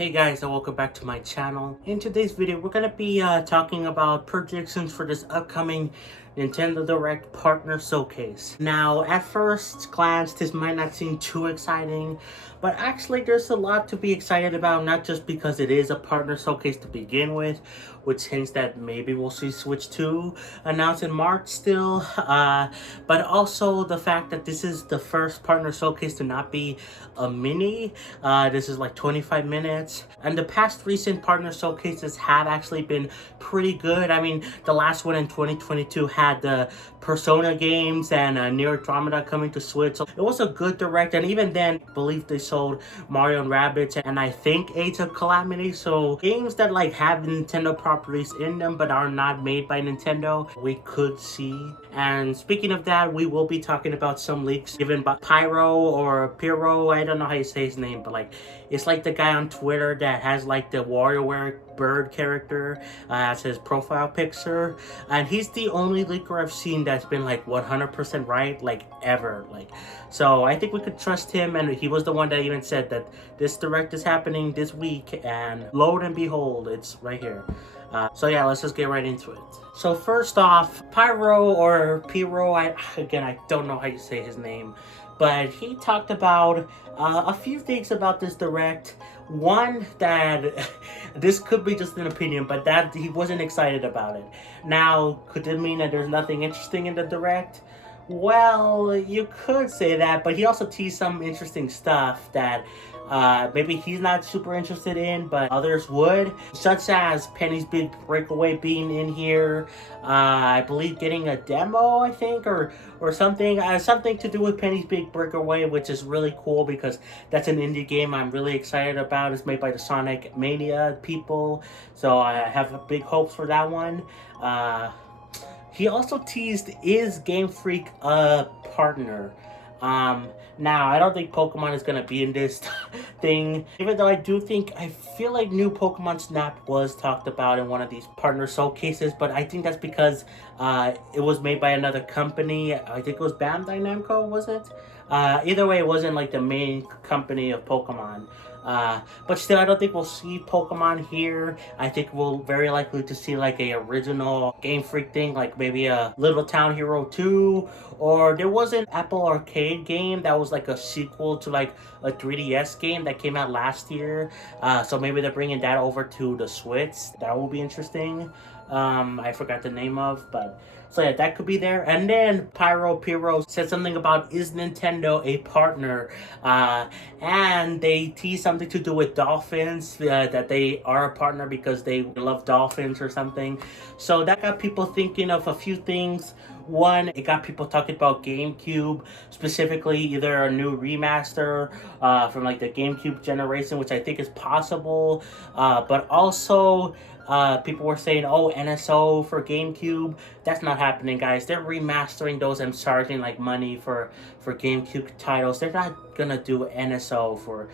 Hey guys, and welcome back to my channel. In today's video, we're going to be talking about predictions for this upcoming Nintendo Direct Partner Showcase. Now, at first glance, this might not seem too exciting, but actually there's a lot to be excited about, not just because it is a partner showcase to begin with, which hints that maybe we'll see Switch 2 announced in March still, but also the fact that this is the first partner showcase to not be a mini. This is like 25 minutes, and the past recent partner showcases have actually been pretty good. I mean, the last one in 2022 had the Persona games and Nier Automata coming to Switch, so it was a good direct. And even then, I believe they showed Mario and Rabbids and I think Age of Calamity, so games that like have Nintendo properties in them but are not made by Nintendo, we could see. And speaking of that, we will be talking about some leaks given by Pyro or Pyro, I don't know how you say his name, but like it's like the guy on Twitter that has like the WarioWare bird character as his profile picture, and he's the only leaker I've seen that's been like 100% right, like ever. Like, so I think we could trust him, and he was the one that even said that this direct is happening this week, and lo and behold, it's right here. So yeah, let's just get right into it. So first off, Pyro or Pyro, I don't know how you say his name, but he talked about a few things about this direct. One, that this could be just an opinion, but that he wasn't excited about it. Now, could it mean that there's nothing interesting in the direct? Well, you could say that, but he also teased some interesting stuff that maybe he's not super interested in, but others would, such as Penny's Big Breakaway being in here. I believe getting a demo, I think, or something, something to do with Penny's Big Breakaway, which is really cool because that's an indie game I'm really excited about. It's made by the Sonic Mania people, so I have big hopes for that one. He also teased, is Game Freak a partner? Now, I don't think Pokemon is gonna be in this thing, even though I feel like new Pokemon Snap was talked about in one of these partner showcases, but I think that's because it was made by another company. I think it was Bandai Namco, was it? Either way, it wasn't like the main company of Pokemon. But still, I don't think we'll see Pokemon here. I think we'll very likely to see like a original Game Freak thing, like maybe a Little Town Hero 2, or there was an Apple Arcade game that was like a sequel to like a 3DS game that came out last year. So maybe they're bringing that over to the Switch. That will be interesting. I forgot the name of, but so yeah, that could be there. And then Pyro said something about, is Nintendo a partner? And they teased something to do with dolphins, that they are a partner because they love dolphins or something. So that got people thinking of a few things. One, it got people talking about GameCube, specifically either a new remaster from like the GameCube generation, which I think is possible, but also people were saying, oh, NSO for GameCube. That's not happening, guys. They're remastering those and charging like money for GameCube titles. They're not gonna do NSO for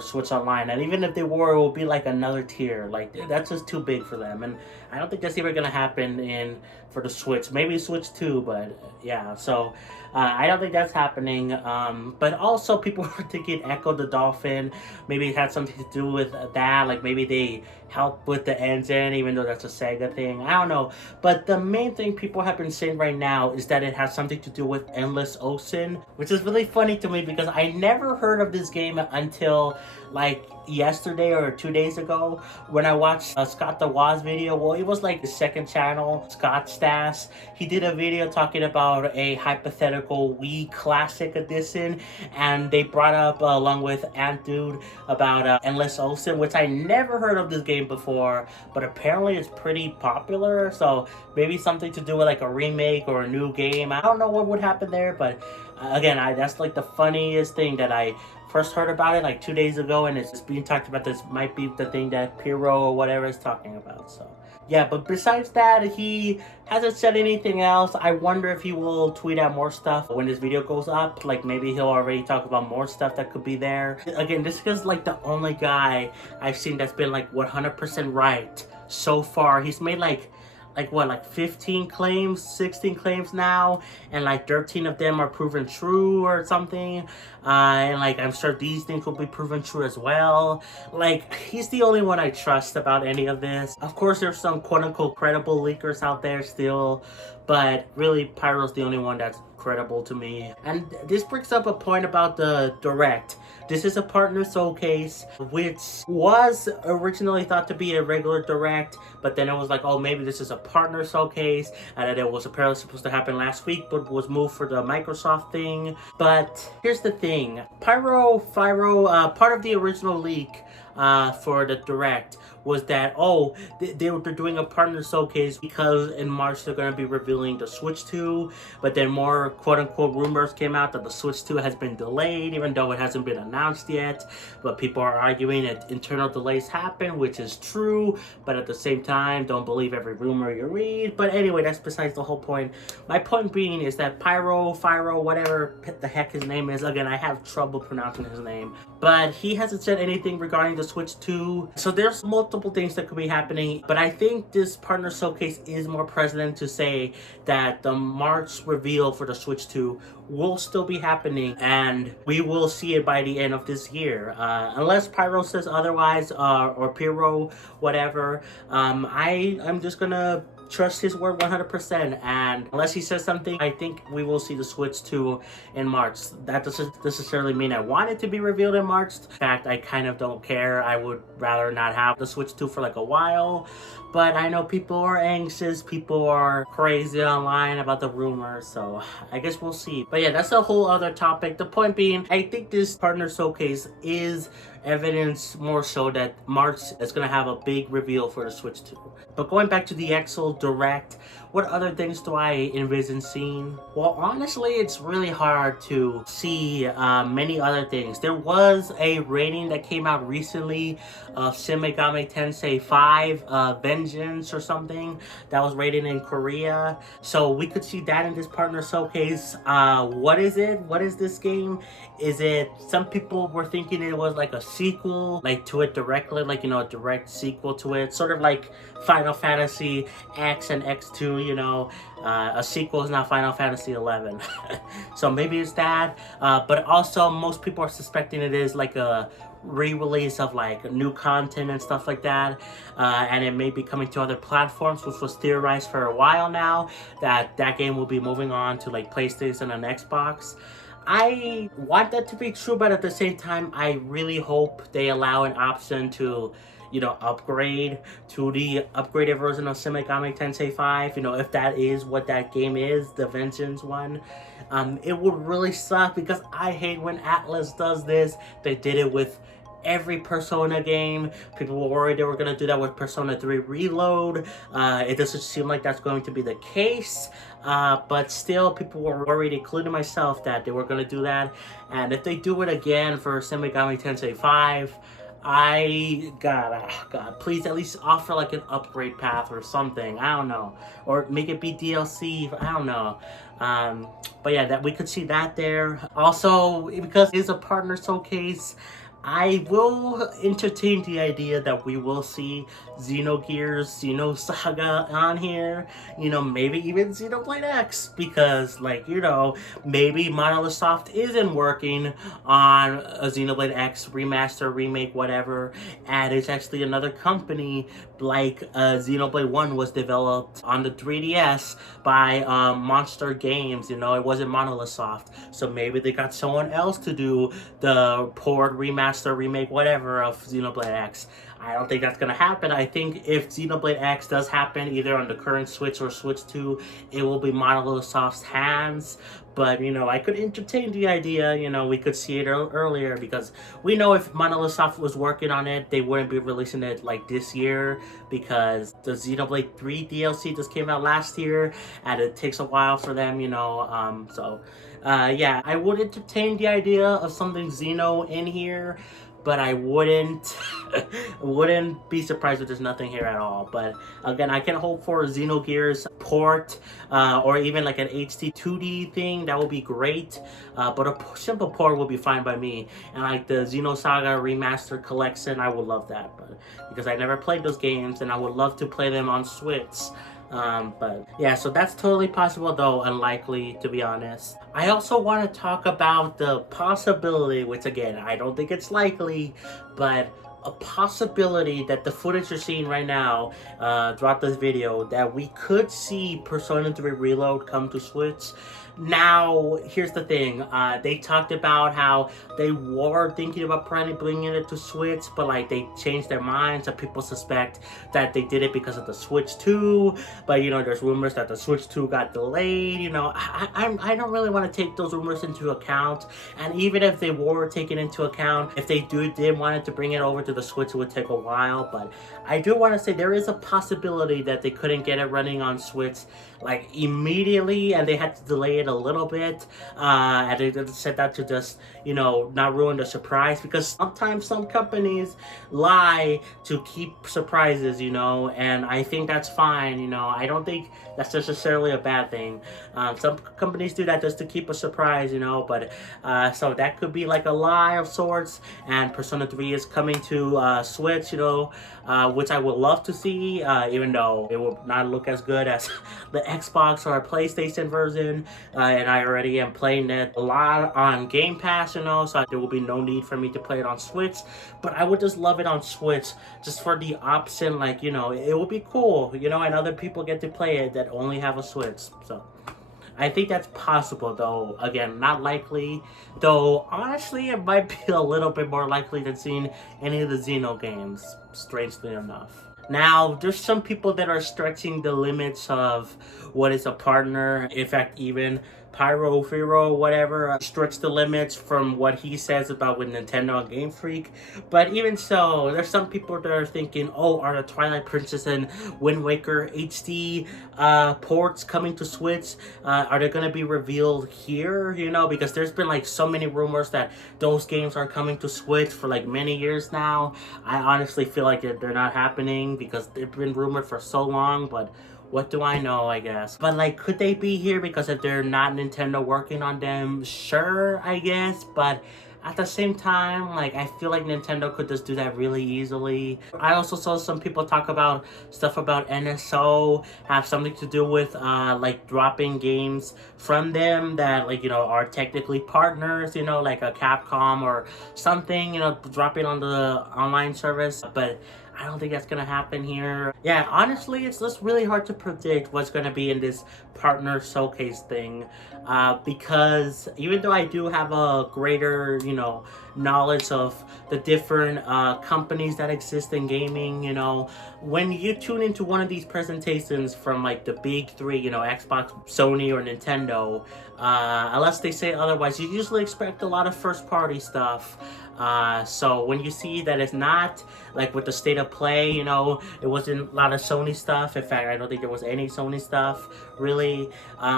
Switch Online, and even if they were, it will be like another tier. Like, that's just too big for them, and I don't think that's even gonna happen for the Switch. Maybe Switch 2, but yeah. So I don't think that's happening. But also, people were thinking Echo the Dolphin. Maybe it had something to do with that. Like maybe they help with the engine, even though that's a Sega thing. I don't know. But the main thing people have been saying right now is that it has something to do with Endless Ocean, which is really funny to me because I never heard of this game until like yesterday or 2 days ago when I watched Scott the Woz video. Well, it was like the second channel, Scott Stas. He did a video talking about a hypothetical Wii Classic Edition, and they brought up along with Ant Dude about Endless Ocean, which I never heard of this game before, but apparently it's pretty popular. So maybe something to do with like a remake or a new game. I don't know what would happen there, but again, that's like the funniest thing that I first heard about it like 2 days ago, and it's being talked about. This might be the thing that Pyro or whatever is talking about. So yeah, but besides that, he hasn't said anything else. I wonder if he will tweet out more stuff when this video goes up. Like maybe he'll already talk about more stuff that could be there. Again, this is like the only guy I've seen that's been like 100% right so far. He's made like like what, like 15 claims, 16 claims now, and like 13 of them are proven true or something. And like I'm sure these things will be proven true as well. Like, he's the only one I trust about any of this. Of course, there's some quote-unquote credible leakers out there still, but really Pyro's the only one that's credible to me. And this brings up a point about the direct. This is a partner showcase, which was originally thought to be a regular direct, but then it was like, oh, maybe this is a partner showcase, and then it was apparently supposed to happen last week, but was moved for the Microsoft thing. But here's the thing, Pyro, part of the original leak for the direct was that, oh, they're doing a partner showcase because in March they're going to be revealing the Switch 2, but then more quote-unquote rumors came out that the Switch 2 has been delayed, even though it hasn't been announced yet. But people are arguing that internal delays happen, which is true, but at the same time, don't believe every rumor you read. But anyway, that's besides the whole point. My point being is that Pyro, whatever the heck his name is, again, I have trouble pronouncing his name, but he hasn't said anything regarding the Switch 2. So there's multiple things that could be happening, but I think this partner showcase is more present to say that the March reveal for the Switch 2 will still be happening, and we will see it by the end of this year. Unless Pyro says otherwise, or Pyro, whatever, I'm just gonna trust his word 100%, and unless he says something, I think we will see the Switch 2 in March. That doesn't necessarily mean I want it to be revealed in March. In fact, I kind of don't care. I would rather not have the Switch 2 for like a while, but I know people are anxious, people are crazy online about the rumors, so I guess we'll see. But yeah, that's a whole other topic. The point being, I think this partner showcase is evidence more so that March is going to have a big reveal for the Switch 2. But going back to the actual direct, what other things do I envision seeing? Well, honestly, it's really hard to see many other things. There was a rating that came out recently of Shin Megami Tensei 5 Vengeance or something that was rated in Korea. So we could see that in this partner showcase. What is it? What is this game? Is it, some people were thinking it was like a sequel, like to it directly, like, you know, a direct sequel to it, sort of like Final Fantasy X and X2, you know, a sequel is not Final Fantasy 11. So maybe it's that, but also most people are suspecting it is like a re-release of like new content and stuff like that, and it may be coming to other platforms, which was theorized for a while now, that game will be moving on to like PlayStation and Xbox. I want that to be true, but at the same time, I really hope they allow an option to, you know, upgrade to the upgraded version of Shin Megami Tensei 5, you know, if that is what that game is, the Vengeance one. It would really suck because I hate when Atlas does this. They did it with every Persona game. People were worried they were going to do that with Persona 3 Reload. It doesn't seem like that's going to be the case, but still people were worried, including myself, that they were going to do that. And if they do it again for Shin Megami Tensei 5, God, please at least offer like an upgrade path or something. I don't know, or make it be DLC. I don't know. But yeah, that we could see that there. Also, because it's a partner showcase, I will entertain the idea that we will see Xenogears, Xenosaga on here, you know, maybe even Xenoblade X, because, like, you know, maybe Monolith Soft isn't working on a Xenoblade X remaster, remake, whatever, and it's actually another company, like Xenoblade 1 was developed on the 3DS by Monster Games, you know, it wasn't Monolith Soft, so maybe they got someone else to do the port, remaster, remake, whatever of Xenoblade X. I don't think that's gonna happen. I think if Xenoblade X does happen, either on the current Switch or Switch 2, it will be Monolith Soft's hands. But, you know, I could entertain the idea, you know, we could see it earlier, because we know if Monolith Soft was working on it, they wouldn't be releasing it like this year, because the Xenoblade 3 DLC just came out last year, and it takes a while for them, you know, yeah, I would entertain the idea of something Xeno in here, but I wouldn't be surprised if there's nothing here at all. But again, I can hope for a Xenogears port, or even like an HD 2D thing. That would be great, but a simple port would be fine by me. And like the Xenosaga Remastered Collection, I would love that, but because I never played those games and I would love to play them on Switch. But yeah, so that's totally possible, though unlikely, to be honest. I also want to talk about the possibility, which again, I don't think it's likely, but a possibility that the footage you're seeing right now throughout this video, that we could see Persona 3 Reload come to Switch. Now, here's the thing. They talked about how they were thinking about probably bringing it to Switch, but like they changed their minds. So people suspect that they did it because of the Switch 2. But you know, there's rumors that the Switch 2 got delayed. You know, I don't really want to take those rumors into account. And even if they were taken into account, if they did wanted to bring it over to the Switch, it would take a while. But I do want to say there is a possibility that they couldn't get it running on Switch like immediately, and they had to delay it a little bit, and they said that to just, you know, not ruin the surprise, because sometimes some companies lie to keep surprises, you know, and I think that's fine. You know, I don't think that's necessarily a bad thing. Some companies do that just to keep a surprise, you know, but so that could be like a lie of sorts, and Persona 3 is coming to Switch, you know, which I would love to see, even though it will not look as good as the Xbox or PlayStation version, and I already am playing it a lot on Game Pass, you know, so there will be no need for me to play it on Switch. But I would just love it on Switch, just for the option, like, you know, it would be cool, you know, and other people get to play it that only have a Switch. So I think that's possible, though. Again, not likely. Though, honestly, it might be a little bit more likely than seeing any of the Xeno games, strangely enough. Now, there's some people that are stretching the limits of what is a partner. In fact, even Pyro, Firo, whatever, stretch the limits from what he says about with Nintendo and Game Freak. But even so, there's some people that are thinking, oh, are the Twilight Princess and Wind Waker HD ports coming to Switch? Are they going to be revealed here? You know, because there's been like so many rumors that those games are coming to Switch for like many years now. I honestly feel like they're not happening because they've been rumored for so long, but what do I know, I guess. But like, could they be here? Because if they're not Nintendo working on them, sure, I guess. But at the same time, like, I feel like Nintendo could just do that really easily. I also saw some people talk about stuff about NSO have something to do with like dropping games from them that, like, you know, are technically partners, you know, like a Capcom or something, you know, dropping on the online service. But I don't think that's gonna happen here. Yeah, honestly, it's just really hard to predict what's gonna be in this partner showcase thing, because even though I do have a greater, you know, knowledge of the different companies that exist in gaming, you know, when you tune into one of these presentations from like the big three, you know, Xbox, Sony, or Nintendo, unless they say otherwise, you usually expect a lot of first party stuff. So when you see that it's not like with the state of play, you know, it wasn't a lot of Sony stuff. In fact, I don't think there was any Sony stuff really,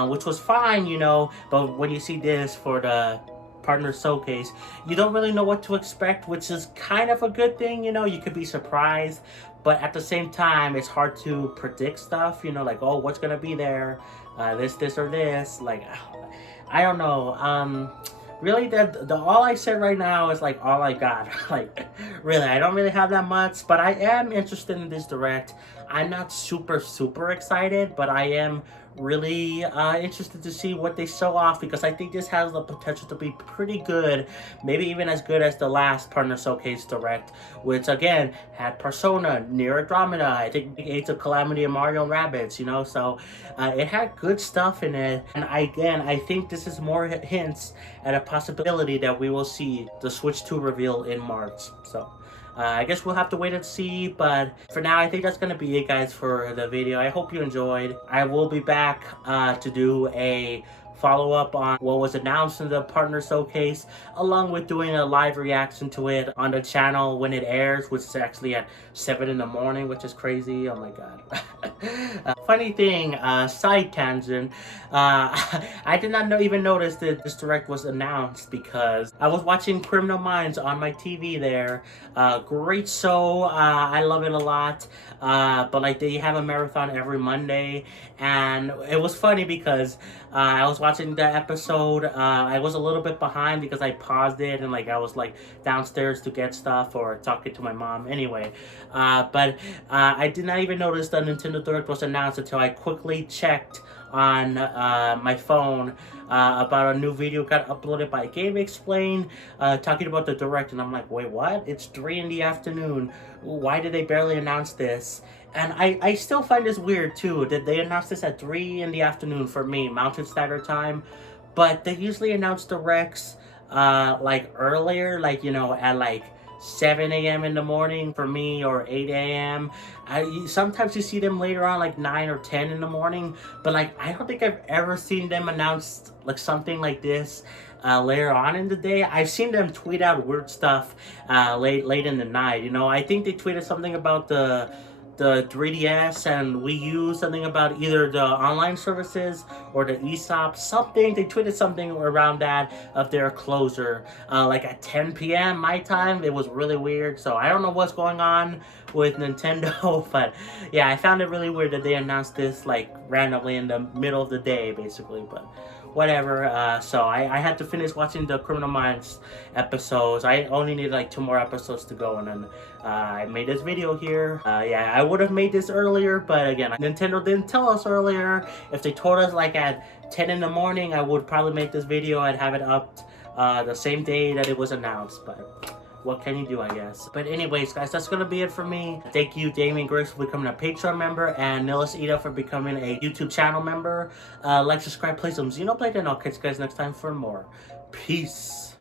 which was fine, you know, but when you see this for the partner showcase, you don't really know what to expect, which is kind of a good thing, you know. You could be surprised, but at the same time, it's hard to predict stuff, you know, like, oh, what's gonna be there, this or this, like, I don't know. Really, the all I said right now is like all I got. Like, really, I don't really have that much, but I am interested in this direct. I'm not super excited, but I am really interested to see what they show off, because I think this has the potential to be pretty good, maybe even as good as the last partner showcase direct, which again had Persona, Nier Andromeda, I think Age of Calamity, and Mario and Rabbids, you know, so it had good stuff in it. And I think this is more hints at a possibility that we will see the Switch 2 reveal in March. So I guess we'll have to wait and see, but for now, I think that's going to be it, guys, for the video. I hope you enjoyed. I will be back to do a follow-up on what was announced in the partner showcase, along with doing a live reaction to it on the channel when it airs, which is actually at 7 in the morning, which is crazy. Oh my god. Funny thing, side tangent, I did not even notice that this direct was announced, because I was watching Criminal Minds on my TV there. Great show, I love it a lot, but like, they have a marathon every Monday, and it was funny because I was watching watching the episode. I was a little bit behind because I paused it and like I was like downstairs to get stuff or talking to my mom. Anyway, but I did not even notice the Nintendo Direct was announced until I quickly checked on my phone about a new video got uploaded by Game Explain talking about the Direct, and I'm like, wait, what? It's 3 in the afternoon. Why did they barely announce this? And I still find this weird too, that they announced this at 3 in the afternoon for me, Mountain Standard Time, but they usually announce Directs like earlier, like, you know, at like 7 a.m. in the morning for me, or 8 a.m. Sometimes you see them later on, like 9 or 10 in the morning, but like I don't think I've ever seen them announce like something like this later on in the day. I've seen them tweet out weird stuff late in the night. You know, I think they tweeted something about the 3DS and Wii U, something about either the online services or the ESOP, something. They tweeted something around that of their closure, like at 10 p.m. my time. It was really weird, so I don't know what's going on with Nintendo, but yeah, I found it really weird that they announced this like randomly in the middle of the day, basically, but whatever. So I had to finish watching the Criminal Minds episodes. I only need like 2 more episodes to go, and then I made this video here. Yeah, I would have made this earlier, but again, Nintendo didn't tell us earlier. If they told us like at 10 in the morning, I would probably make this video. I'd have it up the same day that it was announced, but what can you do, I guess. But anyways, guys, that's gonna be it for me. Thank you, Damien Grace, for becoming a Patreon member, and Nilis Ida for becoming a YouTube channel member. Like, subscribe, play some Xenoblade, and I'll catch you guys next time for more. Peace.